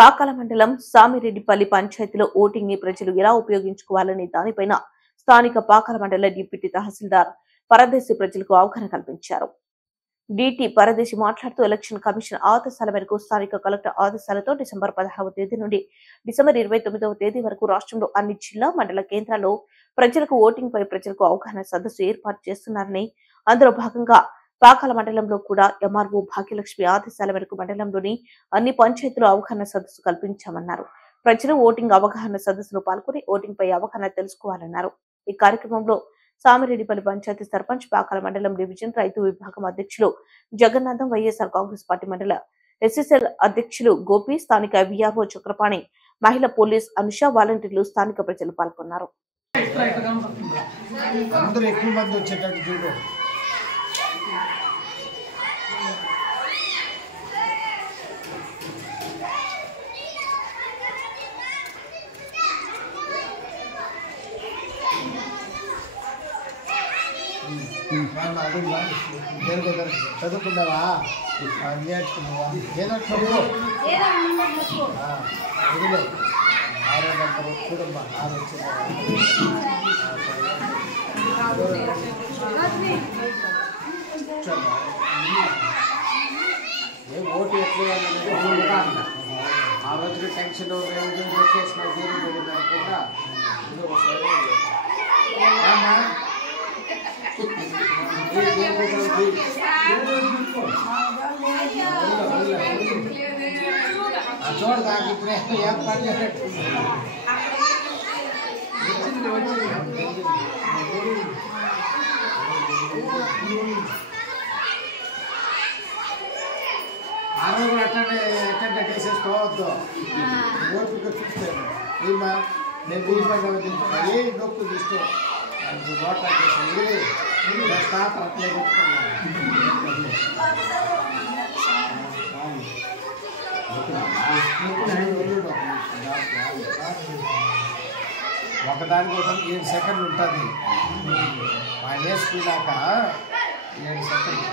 పాకాల మండలం సామిరెడ్డిపల్లి పంచాయతీలో ఓటింగ్ ని ప్రజలు ఎలా ఉపయోగించుకోవాలనే దానిపైన స్థానిక పాకాల మండల డిప్యూటీ తహసీల్దార్ పరదేశి ప్రజలకు అవగాహన కల్పించారు. డిటి పరదేశి మాట్లాడుతూ ఎలక్షన్ కమిషన్ ఆదేశాల మేరకు స్థానిక కలెక్టర్ ఆదేశాలతో డిసెంబర్ 16వ తేదీ నుండి డిసెంబర్ 29వ తేదీ వరకు రాష్ట్రంలో అన్ని జిల్లా మండల కేంద్రాల్లో ప్రజలకు ఓటింగ్ పై ప్రజలకు అవగాహన సదస్సు ఏర్పాటు చేస్తున్నారని, అందులో భాగంగా పాకాల మండలంలో కూడా ఎంఆర్ఓ భాగ్యలక్ష్మి ఆదేశాల మేరకు మండలంలోని అన్ని పంచాయతీలు అవగాహన సదస్సు కల్పించామన్నారు. ప్రజలు ఓటింగ్ అవగాహన సదస్సులో పాల్గొని ఓటింగ్ పై అవగాహన తెలుసుకోవాలన్నారు. ఈ కార్యక్రమంలో సామిరెడ్డిపల్లి పంచాయతీ సర్పంచ్, పాకాల మండలం డివిజన్ రైతు విభాగం అధ్యక్షులు జగన్నాథం, వైఎస్ఆర్ కాంగ్రెస్ పార్టీ మండల ఎస్ఎస్ఎల్ అధ్యక్షులు గోపి, స్థానిక విఆర్ఓ చక్రపాణి, మహిళా పోలీస్ అనుష, వాలంటీర్లు, స్థానిక ప్రజలు పాల్గొన్నారు. చదువుకున్నావా? నేర్చుకున్నావా? ఏదట్లేదు 6 గంటలు చూడమ్మా. 6 ఏ ఓటు ఎట్లా ఆ రోజుకి టెన్షన్ లొకేషన్ అనుకుండా చూడు కాకిప్పుడే ఏం పని చేసినట్టు ఆరోగ్యం అటెండ్ చేసేసుకోవద్దు. ఓపిక చూస్తాను ఏమా నేను వీడిపోయిన ఏ నొక్కు తీసుకో నోట్ చేసి తాత అట్లే పెట్టుకున్నాను. ఒకదాని కోసం 7 సెకండ్లు ఉంటుంది. ఆయన వేసుకున్నాక 7 సెకండ్లు